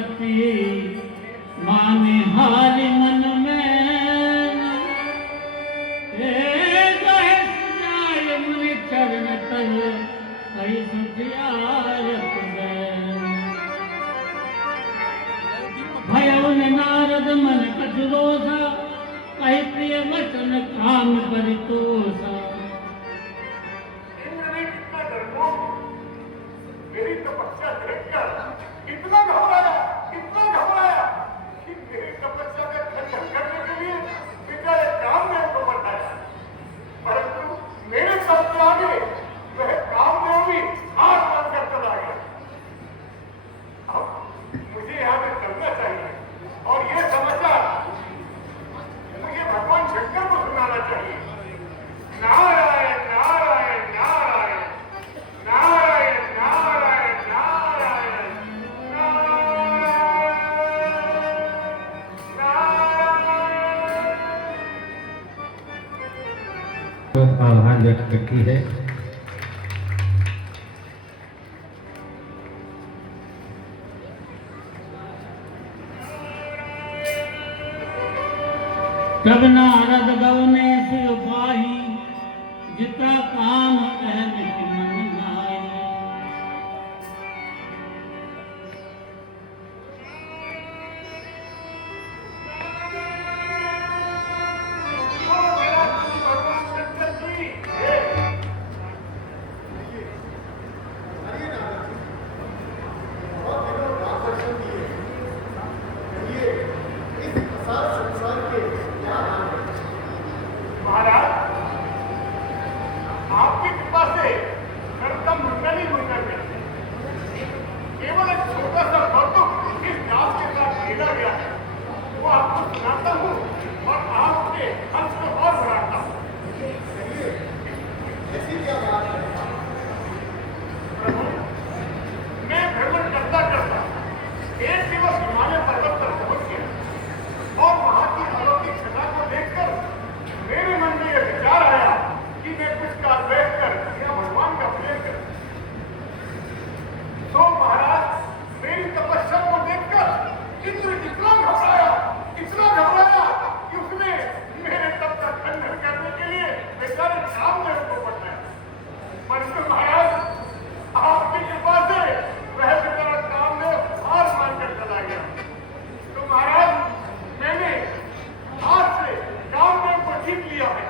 करती माने हारी मन में जाए मुनि चरण तज कई सुधियारत भयउ नारद मन कठोरोसा कही प्रिय वचन काम परितोषा। मेरी तपस्या देखकर इतना घबराया कि मेरी तपस्या में खंडन करने के लिए बेचारे कामदेव को बताया, परंतु मेरे साथ आगे वह कामदेव भी हाथ मारकर चला गया। अब मुझे यहाँ पे चलना चाहिए और ये समाचार मुझे भगवान शंकर को सुनाना चाहिए। नारायण नारायण नारायण नारायण नारायण नारायण नारायण। आभार व्यक्त करती है। तब नारद गवने से पाही जिता काम कहने के मन नाई। महाराज, आपकी कृपा से कर्तव्य मुंडन ही मुंडन है। केवल एक छोटा सा कौतुक इस दास के साथ खेला गया है, वो आपको सुनाता हूँ और आपके हंस को और बढ़ाता हूँ। ऐसी क्या बात है? प्रभु, मैं भ्रमण करता करता एक दिवस हिमालय पर्वत पर पहुंच गया और वहां की अलौकिक छटा को देखकर मेरे मन में यह विचार आया कि मैं कुछ काल बैठकर या भगवान का प्रेम करूं। तो महाराज, मेरी तपस्या को देखकर इंद्र इतना घबराया कि उसने मेरे तप का खंडन करने के लिए बेचारे कामदेव को बताया। परंतु महाराज, आपकी कृपा से वह बेचारा कामदेव हार मानकर चला गया। तो महाराज, मैंने आज से कामदेव को जीत लिया है।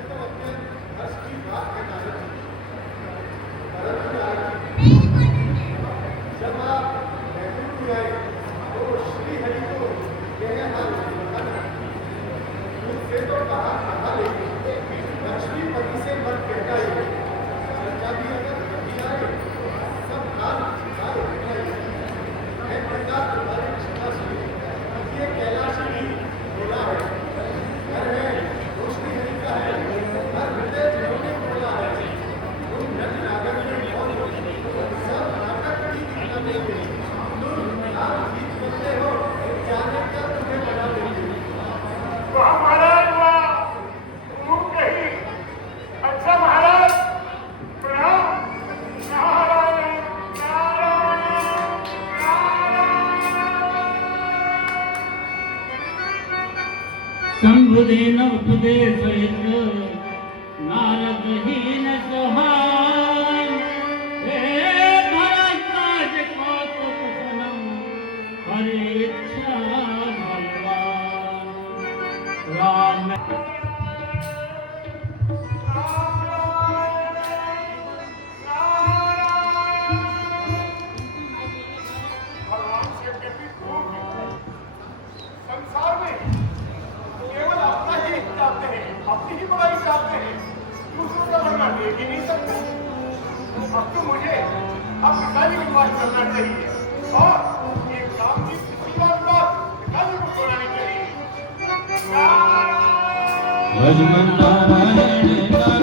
तो अपने हर्ष की बात के कारण जब आप बैकुंठ आए तो श्री हरि को यह हाल मुझसे तो कहा लेकिन लक्ष्मीपति से मत कहना चर्चा भी अगर कभी आए सब काल मैं प्रकार तुम्हारे क्षमा से ये कैलाश ही बोला है, घर है रोशनी हरि का है, हर हृदय जिन्होंने बोला है, तुम नट नागर में सब नाटक की दिखाने के आप जीत सकते हो, जाने का तुम्हें बना देंगे। वाह महाराज वाह, तुम कहीं। अच्छा महाराज, प्रणाम। नारायण नारायण शंभुदीन उपदेश नारद हीन सोहान हे भरद्वाज कौतुक सुनम हरि इच्छा भगवान राम। भगवान शिव के भी खूब संसार में केवल अपना ही चाहते हैं, अपनी ही बुराई चाहते हैं, दूसरों का भला देख ही नहीं सकते। अब तो मुझे अब पिताजी को बात करना चाहिए और एक काम की पिछली बात पिताजी को सुनानी चाहिए। भजमन नारायण नारायण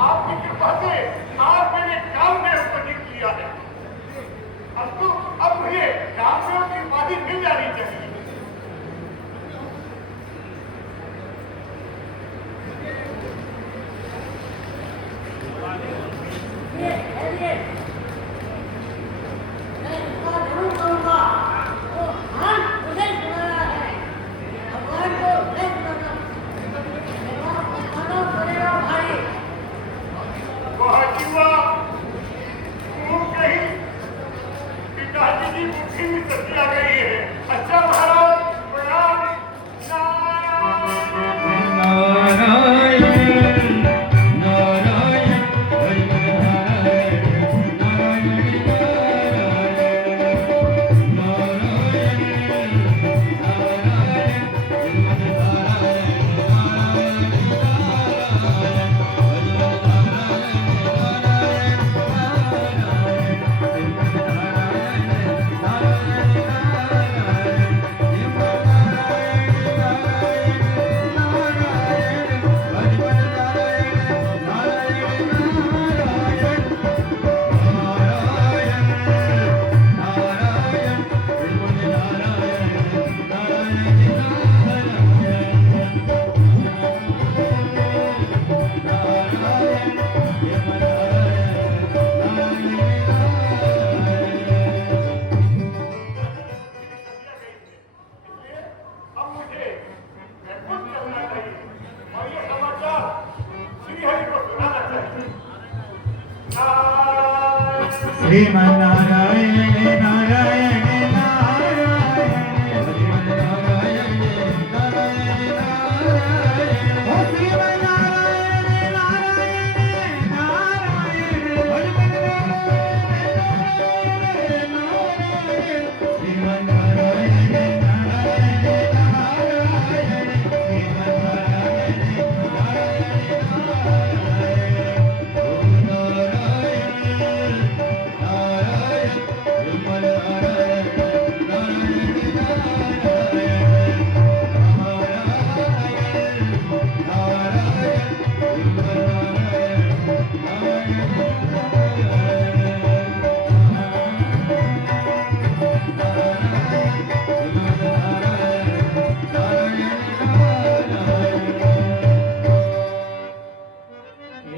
आपकी कृपा से आज मैंने कामदेव को जीत लिया है। अब मुझे कामदेव की उपाधि मिल जानी चाहिए। श्रीमन्नारायण नारायण नारायण श्रीमन्नारायण नारायण नारायण ओ श्रीमन्नारायण नारायण नारायण श्रीमन्नारायण नारायण नारायण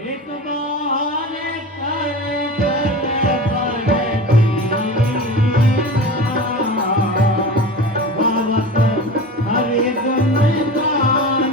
एक बार कर बाबत हरि गुण गान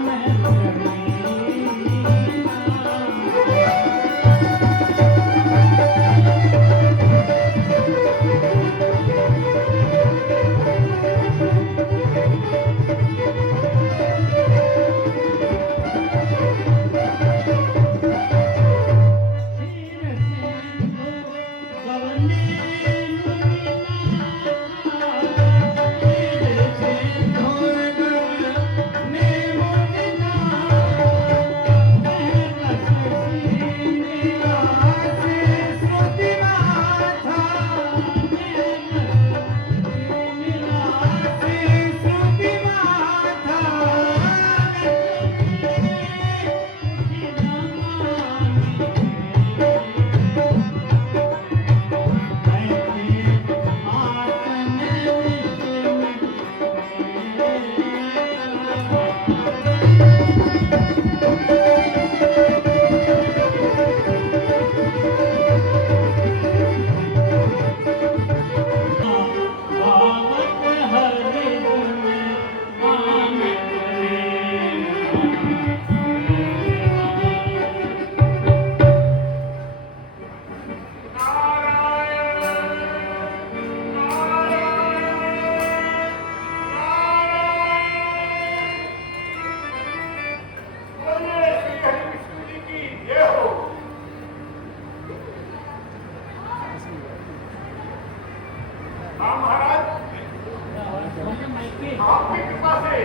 आपकी कृपा से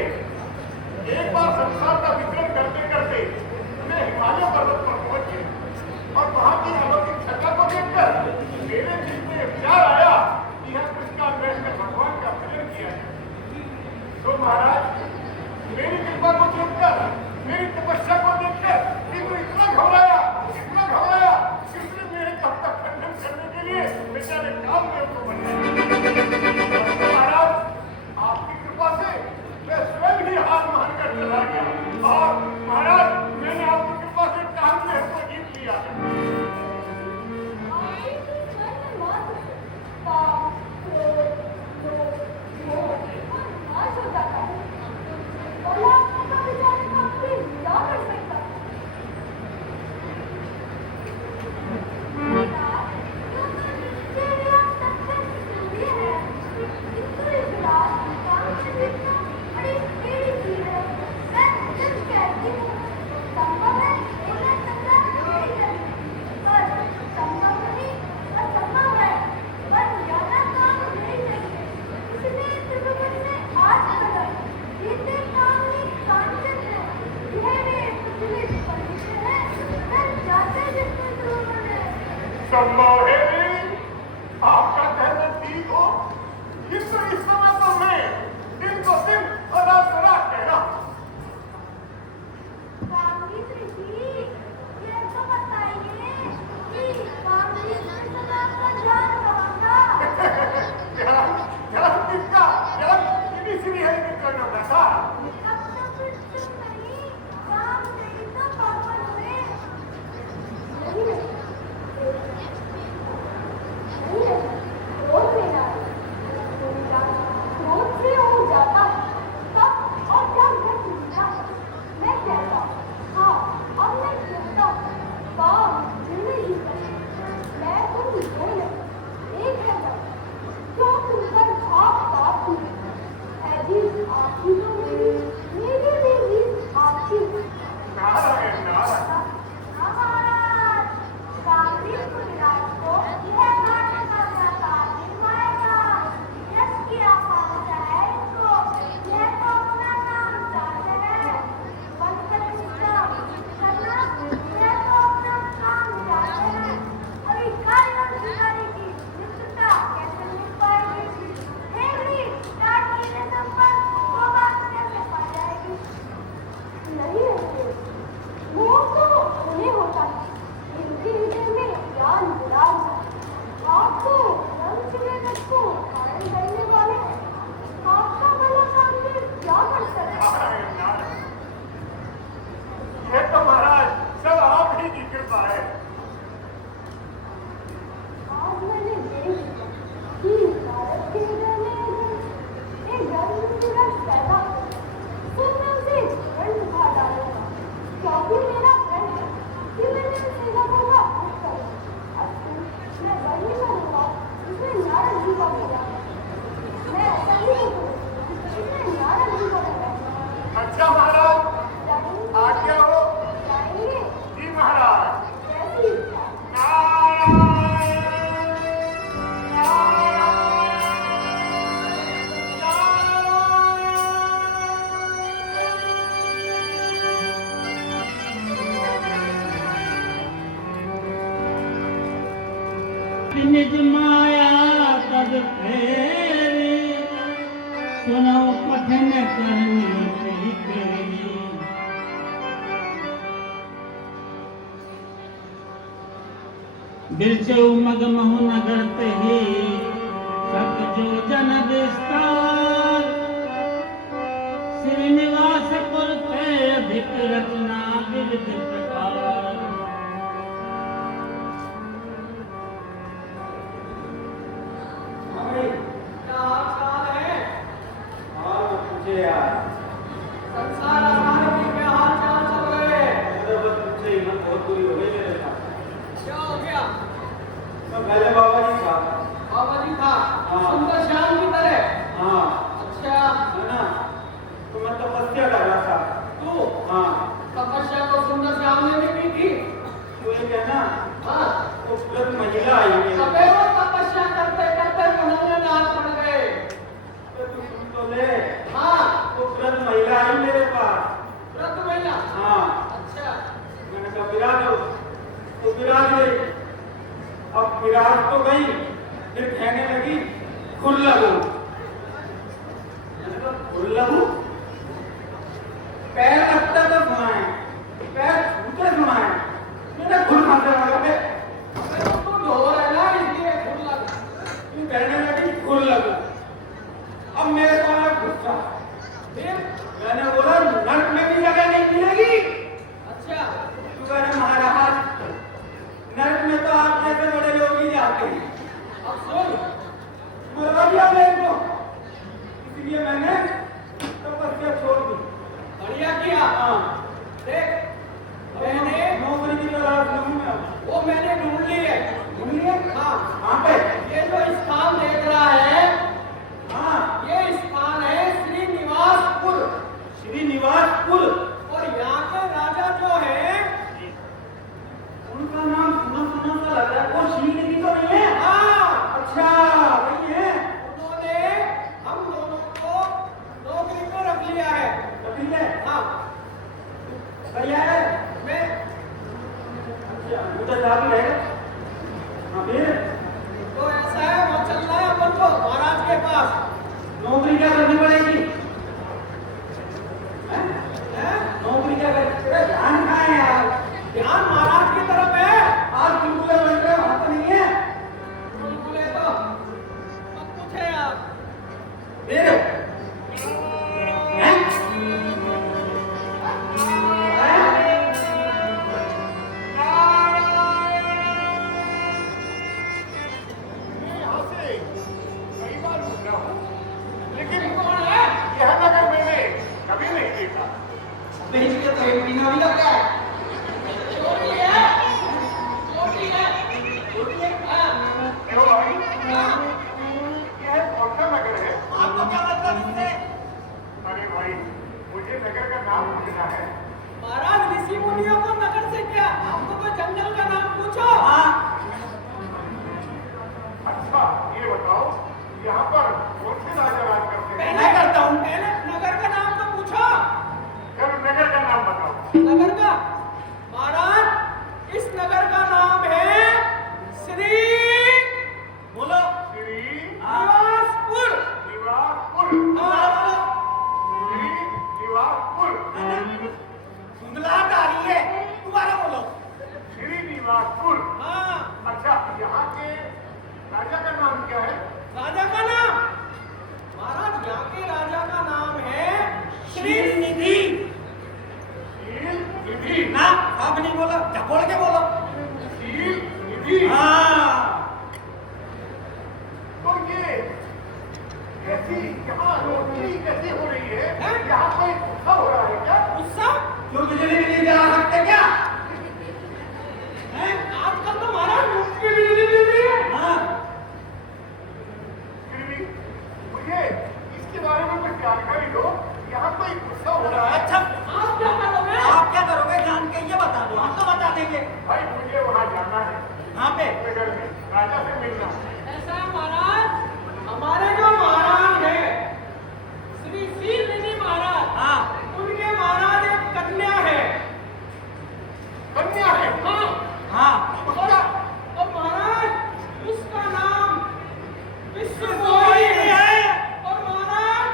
एक बार संसार का विक्रम करते करते मैं हिमालय पर्वत पर पहुंचे और वहां की अलौकिक छटा को देखकर मेरे दिल में विचार आया कि यह पुरस्कार बैठकर भगवान का भजन किया है। तो महाराज मेरी कृपा को देखकर, मेरी तपस्या को देखकर इंद्र इतना घबराया, संभव है नहीं। आपका कहना ठीक हो, किंतु इस समय तो मैं दिन को दिन और रात को रात कह रहा हूं। गांधी जी, ये तो बताइए कि गांधी जी से आपका ध्यान कहाँ था? ध्यान किसका? ध्यान किसी श्रीहरि के करना था। अब तो फिर चुप नहीं, काम नहीं तो पागल हुए। नहीं है, रोज लेना है। रोज से हो जाता है, तब और क्या घर टूटता है। मैं कहता हूँ, हाँ, अब मैं कहता हूँ, काम जिंदगी है। मैं तुम दो नहीं, एक है बस। क्यों तुमकर भाप हुई है जी? आपकी तो मेरी भी आपकी। नारायण नारायण। महाराज, गांधी गुजरात को यह नाटक आता निर्माएगा। यश की आकांक्षा है इनको, यह तो अपना नाम चाहते हैं। वंश प्रतिष्ठा करना, यह तो अपना काम चाहते हैं। अभी कार्य और अधिकारी की मित्रता कैसे मिल पाएगी? हेनरी टाटी ने संपर्क वो बात कैसे पा जाएगी? नहीं रहते, मोह तो उन्हें होता है, इनके हृदय में ज्ञान विराज है। आप तो रंग चुने को धारण करने वाले हैं। आपका भला काम फिर क्या कर सकते? नारायण नारायण। ये तो महाराज सब आप ही की कृपा है। आज मैंने देख लिया कि भारत के हृदय में एक रंग विराज पैदा हो। तुमने उसे जीवन दिखा डालेगा, क्योंकि मेरा प्रण है कि मैंने उस सेवा को वापस करूं। अस्तु, मैं वही करूंगा जिसमें नारद जी का बोला है। मैं ऐसा ही करूंगा जिसमें नारद जी का बोला है। अच्छा महाराज, जाएंगे? आज्ञा हो। जाएंगे? जी महाराज। कैसी इच्छा? नारायण नारायण निज माया तब फेरी, सुनो कठिन करनी कही तेरी। बिरचऊ मगमहु नगर ही, सत जो जन विस्तार। श्रीनिवास पुर पे अधिक रचना विविध प्रकार। क्या हाल चाल है? और पूछे यार, संसार आसानी में क्या हाल चाल चल रहे हैं? अरे बस पूछे ही मत, बहुत बुरी हो गई मेरे साथ। क्या हो गया? तो पहले बाबा जी था। बाबा जी था हाँ। सुंदर श्याम की तरह। हाँ, अच्छा, है ना? तो मैं तपस्या कर रहा था। तू हाँ, तपस्या तो सुंदर श्याम ने भी की थी। तो ये कहना, हाँ, वो व्रत महिला आई मेरे अबे वो तपस्या करते करते उन्होंने नाच पड़ गए। तो तू सुन तो ले, हाँ, वो व्रत महिला आई मेरे पास। व्रत महिला। हाँ, अच्छा, मैंने कहा विराज हो, तो विराज गई। अब विराज तो गई, फिर कहने लगी खुल लगू। मैंने कहा खुल लगू? पैर लगता तो घुमाए, पैर छूते घुमाए, मैंने खुल खाते वाला पे अबे तो तू ढोर है ना, इसलिए खुल लगा। तू कहने लगी खुल लगू। अब मेरे को आया गुस्सा। फिर मैंने बोला नर्क में भी जगह नहीं मिलेगी। अच्छा, तू कह रहे महाराज, नर्क में तो आप जैसे बड़े लोग ही जाते हैं। अब सुन, मरवा दिया मेरे को, इसलिए मैंने तपस्या छोड़ दी। बढ़िया किया। हाँ, देख, मैंने नौकरी की तलाश में हूँ मैं। वो मैंने ढूंढ ली है। ढूंढ लिए? हाँ, कहाँ पे? ये जो स्थान देख रहा है, हाँ, ये स्थान है श्रीनिवासपुर। श्रीनिवासपुर। और यहाँ के राजा जो है, उनका नाम सुना सुना सा लग रहा है। वो श्रीनिधि तो नहीं है? हाँ, अच्छा, वही है। उन्होंने हम दोनों को नौकरी पे रख लिया है। कभी है? हाँ, बढ़िया है। मैं अच्छा, मुझे साथ ही रहेगा। हाँ फिर तो ऐसा है, वो चल रहा है अपन को महाराज के पास। नौकरी क्या करनी पड़ेगी? हैं? नौकरी क्या करनी? तेरा ध्यान कहाँ है यार? ध्यान महाराज की तरफ है। आज चुटकुले बन रहे हो, हाथ नहीं है? चुटकुले तो मत पूछे यार। फिर हैं? मैं यहाँ से कई बार गुजरा हूँ, लेकिन कौन है? यह नगर मैंने कभी नहीं देखा। नहीं किया तो एक महीना भी लग गया। छोटी है, छोटी है, छोटी है। हाँ, क्यों भाई? हाँ। यह कौन सा नगर है? आपको क्या मतलब इससे? अरे भाई, मुझे नगर का नाम पूछना है। महाराज ऋषि मुनियों को नगर से क्या? आपको तो जंगल का नाम पूछो। हाँ अच्छा, ये बताओ, यहाँ पर कौन से राजा राज करते हैं? मैं करता हूँ। पहले नगर का नाम तो पूछो। चलो नगर का नाम बताओ। नगर का? महाराज इस नगर का नाम है श्री बोलो। श्री निवासपुर। निवासपुर। हाँ, श्री निवासपुर। धुंधलाहट आ रही है, दोबारा बोलो। श्री निवासपुर। हाँ। अच्छा, यहाँ के राजा का नाम क्या है? राजा का नाम? महाराज यहाँ के राजा का नाम है श्री निधि। शील निधि। ना अब नहीं बोला, झपोड़ के बोलो। शील निधि। हाँ तो ये कैसी यहाँ रोशनी कैसे हो रही है? हैं? यहाँ कोई गुस्सा हो रहा है क्या? गुस्सा? क्यों बिजली भी नहीं जला सकते क्या? हैं? आजकल तो महाराज मुफ्त की बिजली मिल रही है। हाँ फिर भी मुझे इसके बारे में कुछ जानकारी दो। यहाँ कोई गुस्सा हो रहा है? अच्छा, आप क्या करोगे? आप क्या करोगे जान के ये बता दो, हम तो बता देंगे। भाई मुझे वहाँ जाना है, यहाँ पे नगर में राजा से मिलना है। ऐसा है महाराज, हमारे जो महाराज हैं श्री शील निधि महाराज, हाँ उनके महाराज एक कन्या है। कन्या है? हाँ। हाँ उसका और महाराज उसका नाम विश्वमोहिनी है। और महाराज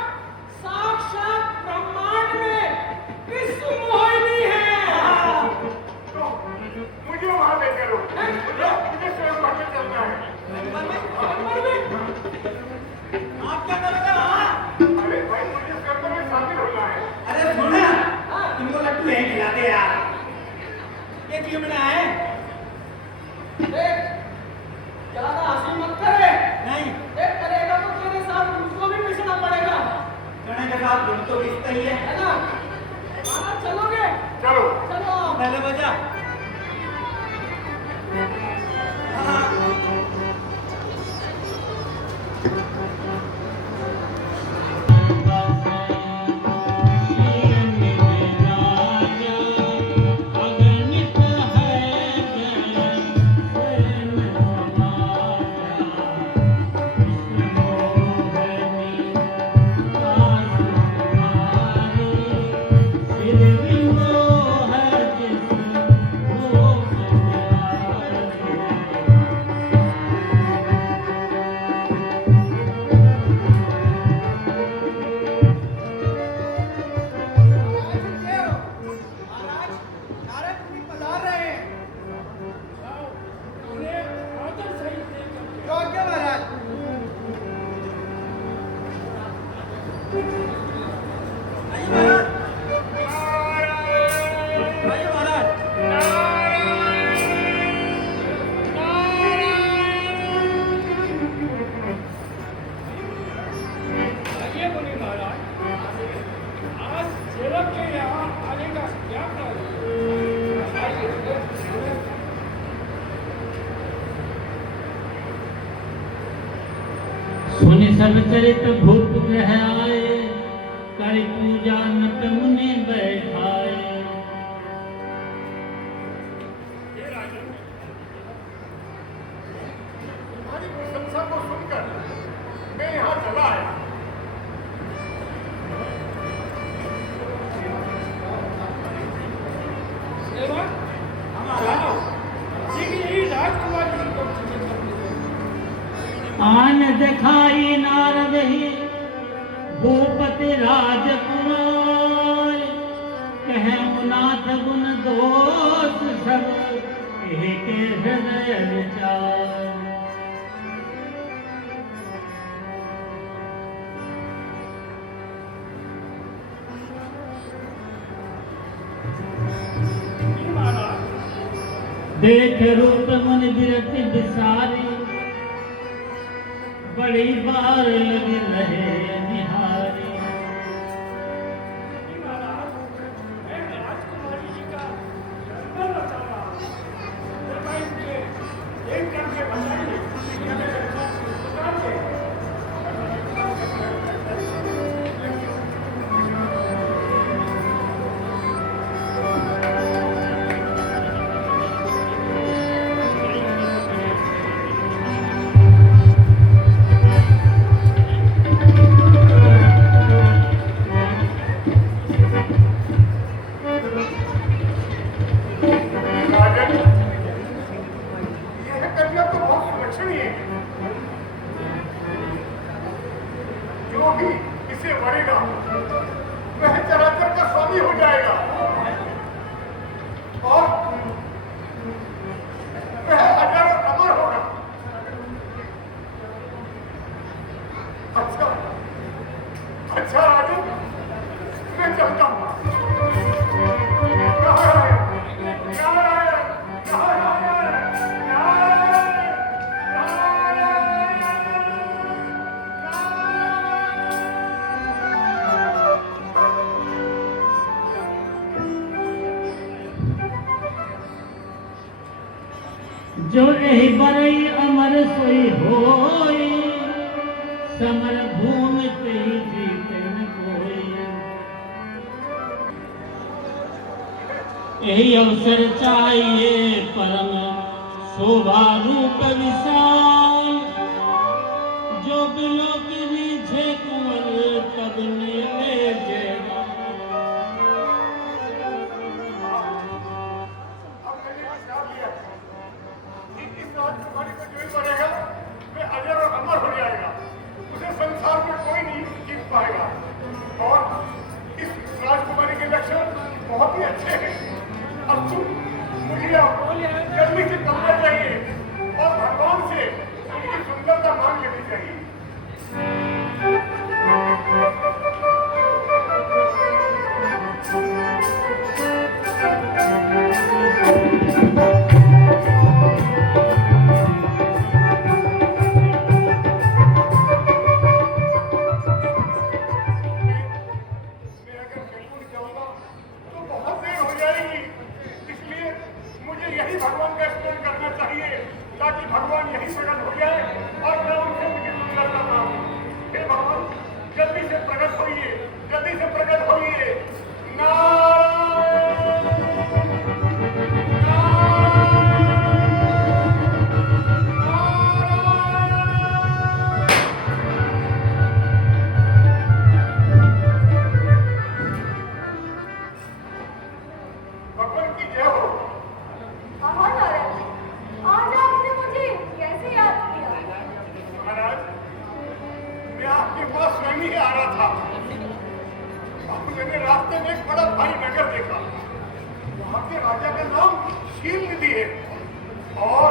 साक्षात ब्रह्मांड में विश्वमोहिनी है। तो मुझे वहाँ ले चलो। मुझे स्वयं भर चलना है। अंबर में आप क्या करोगे वहाँ? अरे भाई, मुझे स्वयं में शामिल होना है। अरे सुना, तुमको लड्डू है खिलाते यार, ये चिमड़ा है। देख, ज्यादा हंसी मत करे। नहीं, देख करेगा तो तेरे साथ मुझको भी पिसना पड़ेगा, चने के साथ दूध तो पिसता ही है। है ना? महाराज चलोगे? चलो। चलो। पहले बजा। हाँ अगणित है सुनि सब चरित भूप ग्रह आए, कर पूजा नत मुनि बैठाए। तुम्हारी प्रशंसा को सुनकर मैं यहाँ चला आया। हमारा राजकुमारी धन दिखाई नारद ही भूपति राजकुमार कह नाथ गुण दोष सब एक हृदय विचार। देख रूप मन विरति विसारी बड़ी बार लगी रहे निहारी। जो भी इसे वरेगा वह चराचर का स्वामी हो जाएगा और वह अजर और अमर होगा। अच्छा अच्छा राजन, मैं चलता हूँ। जो एहि बरई अमर सोई होई समर भूमि ते जीतन कोई। यही अवसर चाहिए परम शोभा रूप विशाल जो बिलो की रीझे कुंवर तब मिले जेगा। राजकुमारी को जो ही बनेगा वह अजर और अमर हो जाएगा। उसे संसार में कोई नहीं जीत पाएगा और इस राजकुमारी के लक्षण बहुत ही अच्छे हैं। अब तुम मुझे जल्दी से करना चाहिए और भगवान से उनकी सुंदरता मांग लेनी चाहिए। भगवान का स्मरण करना चाहिए ताकि भगवान यही प्रकट हो जाए और मैं उनसे उनकी सुंदरता पाऊं। हे भगवान जल्दी से प्रकट होइए, जल्दी से प्रकट होइए। भगवान की जय हो। आज आपने मुझे कैसे याद किया? महाराज मैं आपके पास स्वयं ही आ रहा था और मैंने रास्ते में एक बड़ा भारी नगर देखा। वहां के राजा का नाम शीलनिधि है और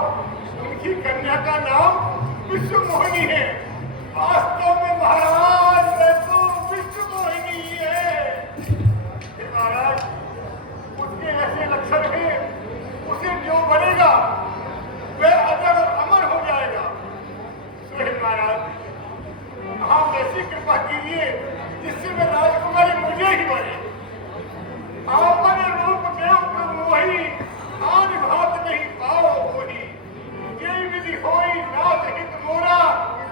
उनकी कन्या का नाम विश्वमोहिनी है। वास्तव में महाराज मैं तो विश्वमोहिनी ही है। महाराज उसके ऐसे लक्षण हैं, उसे जो बनेगा वह अजर और अमर हो जाएगा। महाराज आप ऐसी कृपा कीजिए जिससे मैं राजकुमारी मुझे ही बने। आपने रूप देव प्रभु वही आन भात नहीं पाओ वही ये विधि होई नाथ हित मोरा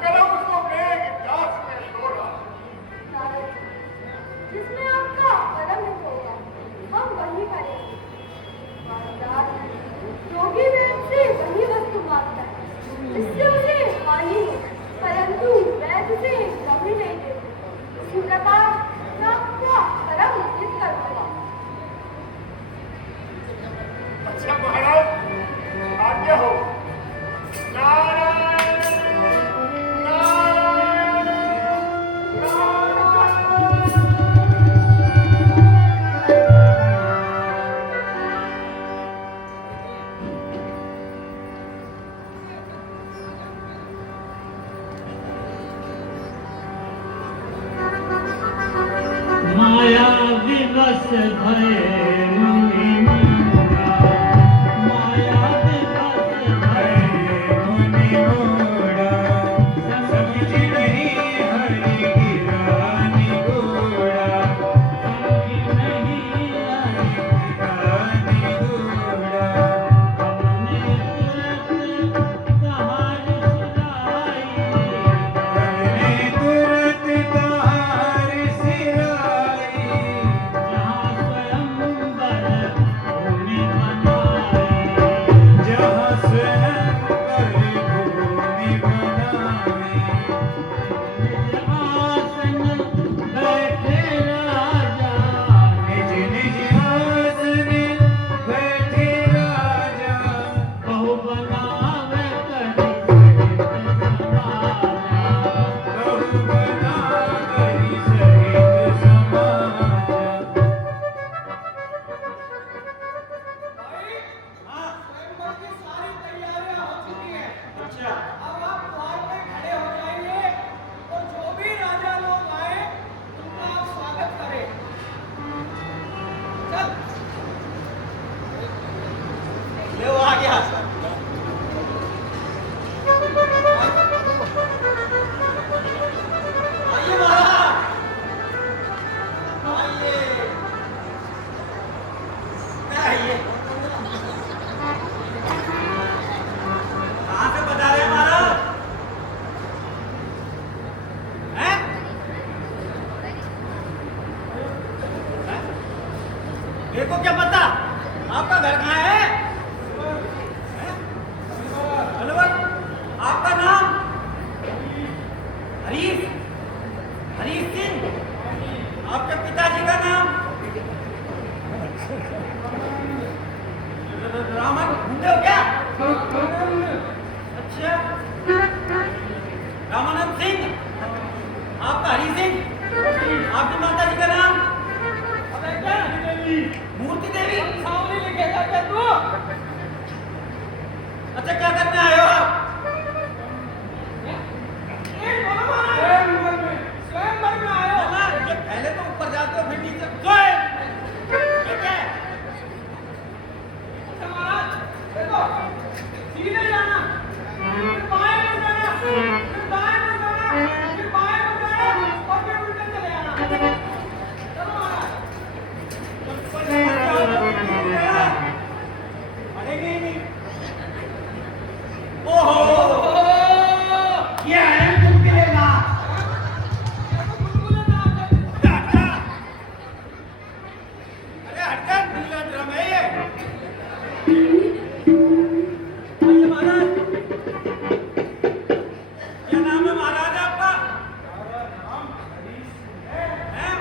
करम को मेघ दास में लोरा। जिसमें आपका परम हित होगा हम वही करेंगे। योगी में भये मुनि मोरा माया दिवस भये मुनि मोड़ा समझ नहीं हरि गिरानी घोड़ा समझी नहीं आई गिरानी घोड़ा हमने तुरंत कहार सुनाई हमने तुरंत कहार सिराई जहाँ स्वयंवर भूमि बनाई जहाँ स्वयंवर भूमि बनाई आसन बैठे राजा निज निज आसन बैठे राजा बहु बनावे करी सहित समाजा बहु बना करी सहित समाजा। भाई हाँ स्वयंवर की सारी तैयारियां हो चुकी हैं। अच्छा अब आप द्वार पे खड़े हो जाइए और जो भी राजा लोग आए उनका आप स्वागत करें। चल ले वो आ गया आइए महाराज आइए आइए कहाँ से बता रहे हैं महाराज हैं? हैं? मेरे को क्या पता आपका घर कहाँ है हैं? अलवर आपका नाम हरीश हरीश सिंह आपके पिताजी का नाम रामन घूमते हो क्या अच्छा रामानंद सिंह आपका हरी सिंह आपकी माता जी का नाम अबे क्या मूर्ति देवी सामने लिखेगा क्या तू अच्छा क्या करने आए हो आप स्वयंवर में आए हो ना ये पहले तो ऊपर जाते हो फिर नीचे ठीक है अच्छा महाराज देखो सीधे जाना फिर बाएं मुड़ जाना फिर दाएं मुड़ जाना फिर बाएं मुड़ जाना और फिर उल्टे चले आना चलो महाराज अड़ेंगे ही नहीं ओहो ये है गुलगुले ना गुलगुले ना अरे हटकर नीला ड्रम है ये आइए महाराज क्या नाम है महाराज आपका हैं?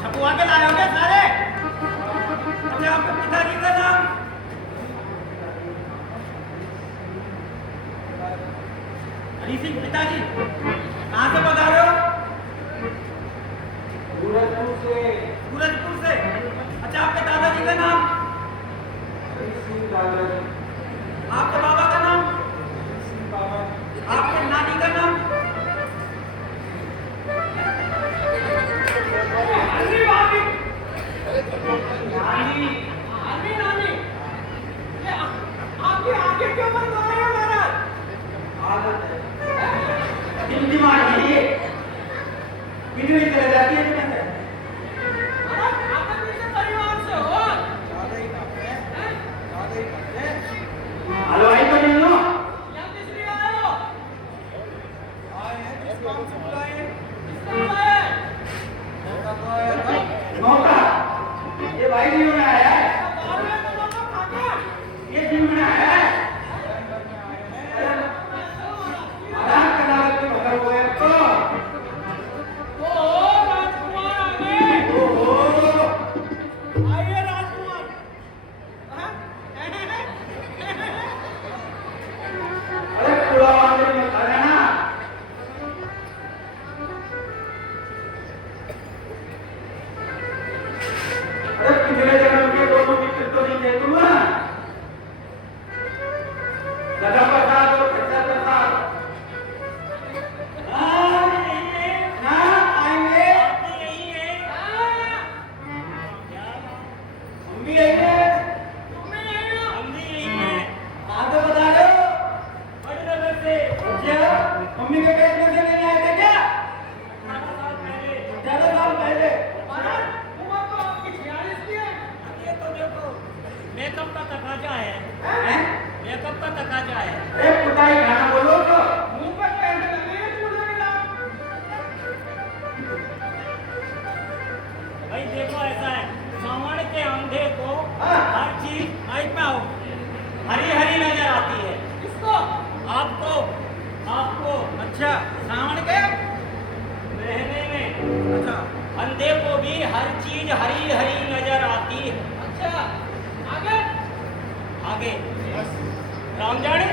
छपुआ के लाए होंगे सारे अच्छा आपके पिताजी का नाम हरी सिंह पिताजी कहाँ से बता रहे हो सूरजपुर से अच्छा आपके दादाजी का नाम आपके बाबा का नाम आपके नानी का नाम नानी नानी नानी नानी ये आपके आगे क्यों बंद हो रहे हो महाराज हिंदी मार दीजिए वीडियो ही चले जाती है महाराज आप किस परिवार से हो हलवाई तक आ जाए। अरे पुताई खाना बोलो तो। मुंह पर टेंट लगे हैं मुझे मिला। भाई देखो ऐसा है, सावण के अंधे को हाँ। हर चीज माइक में हो हरी हरी नजर आती है। किसको? आपको आपको अच्छा सावन के रहने में अच्छा अंधे को भी हर चीज हरी हरी नजर आती है। अच्छा आगे आगे राम जाने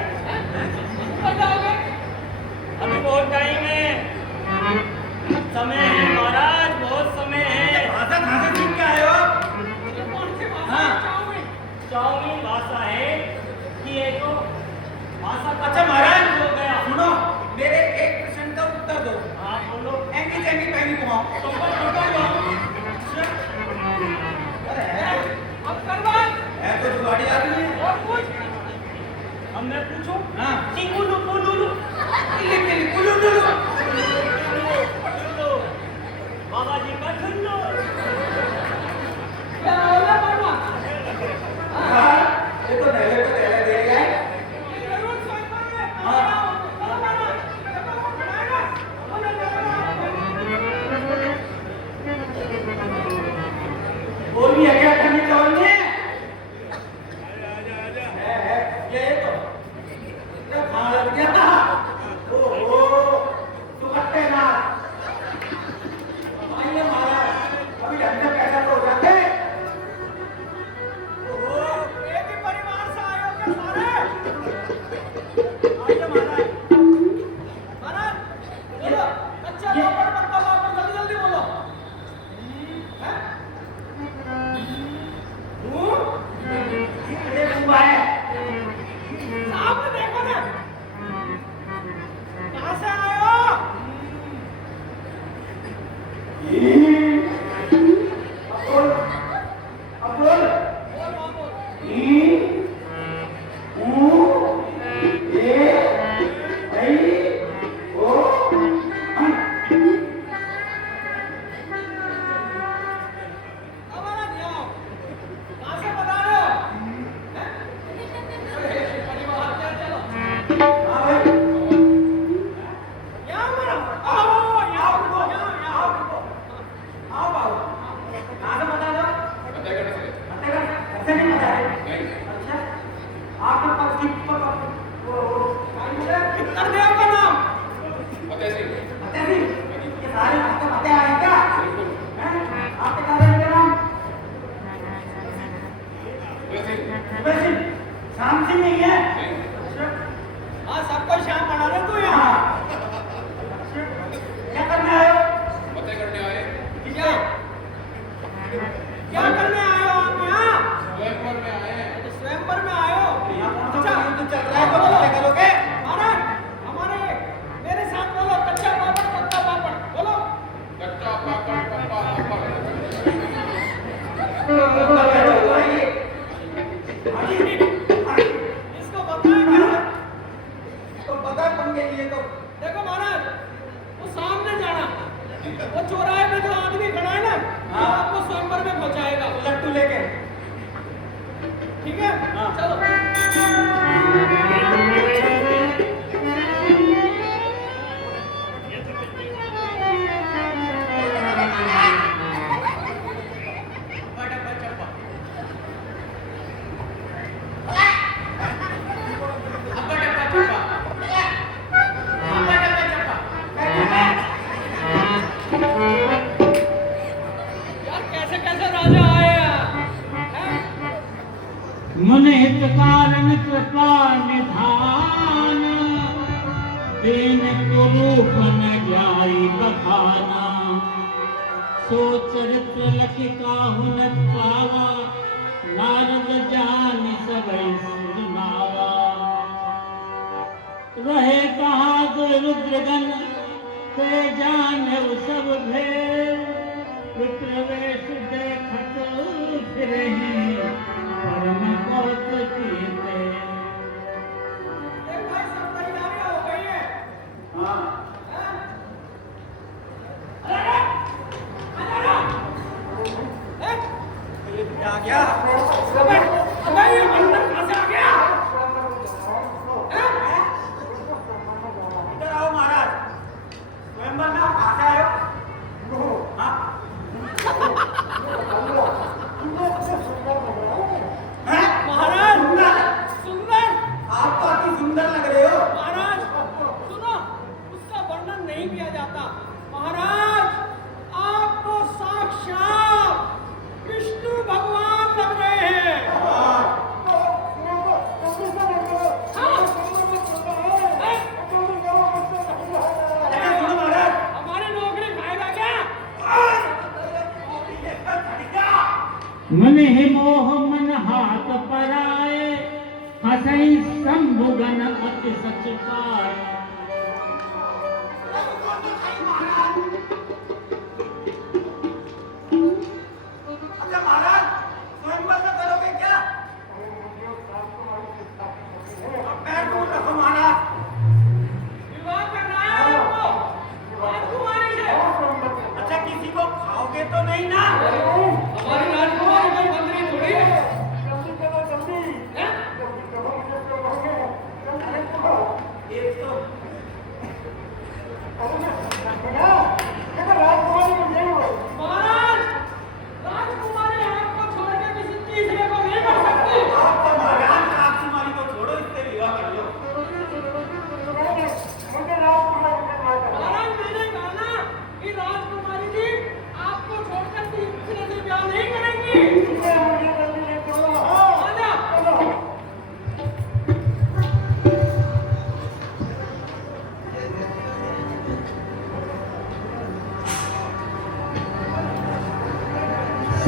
ऊपर जाओगे। अभी बहुत टाइम है, समय है महाराज, बहुत समय है। भाषा कहाँ से सीख के आए हो? ये कौन सी भाषा हाँ। है? चाउमीन। चाउमीन भाषा है कि ये तो भाषा का अच्छा महाराज हो गया। सुनो, मेरे एक प्रश्न का उत्तर दो। हाँ बोलो। एंगी चेंगी पैंगी घुमाओ। अब करवाए है तो जुगाड़ी आदमी है। और कुछ अब मैं पूछूं? हाँ। चिंगुलू पुलुलू किल्ली किल्ली कुलुलुलु। ठुल्लो, बाबा जी का ठुल्लो। क्या बोला बाबा? हाँ, ये तो नहले पे नहले दे गए। जरूर सोचता है। हाँ। चलो बाबा, देखो वो बनाएगा। बोलो जाएगा। बोल भी है क्या ठंडी चावल में? है, ये तो क्या खाना लग गया? ओहो, दुपट्टे ना। आइए महाराज, अभी ढंग से पैसा तो हो जाते। ओहो, एक ही परिवार से आए हो क्या सारे? आइए महाराज। महाराज, बोलो, कच्चा पापड़, पक्का पापड़, जल्दी जल्दी बोलो। हैं? ये बुआ है। सामने देखो ना। कहाँ से आए हो? अब्दुल, अब्दुल। बोल बाबू। हमारा नहीं आओ। कहाँ से बता रहे हो? हैं? अरे, परिवार क्या चलो। यहाँ मरो। आओ, यहाँ रुको, यहाँ रुको। कितना दे आपका नाम? शाम सिंह नहीं है। हाँ, सबको शाम बना रहे तू यहाँ। क्या करने आए हो? क्या? क्या करने आए हो आप यहाँ? स्वयंवर में आए हो? यहाँ कौन सा अच्छा, युद्ध चल रहा है? कब पूजा करोगे? महाराज, मेरे साथ बोलो, कच्चा पापड़, पक्का पापड़, बोलो। इसको बताएं क्या? तो पता बन गई है तो देखो महाराज, वो सामने जाना, वो चौराहे पे जो आदमी खड़ा है ना, वो हाँ। आपको स्वयंवर में पहुंचाएगा। लट्टू लेके। ठीक है? हाँ। चलो। यार कैसे कैसे राजा आए हैं? मन हित कारण कृपा निधान, दीन को रूप न जाई बखाना। सो चरित्र लखिका हुनत पावा, नारद जान सबई सुनावा। रहे कहा दो रुद्रगण, ते जाने सब भेद। विप्रवेश देखत फिरही, परम कौतुकी ते। एक भाई सब तैयारियां हो गई है। हाँ। हैं? अरे, आ जा। हैं? आ गया। अबे ये अंदर कहाँ से आ गया? असई संभुगन अति सच पाया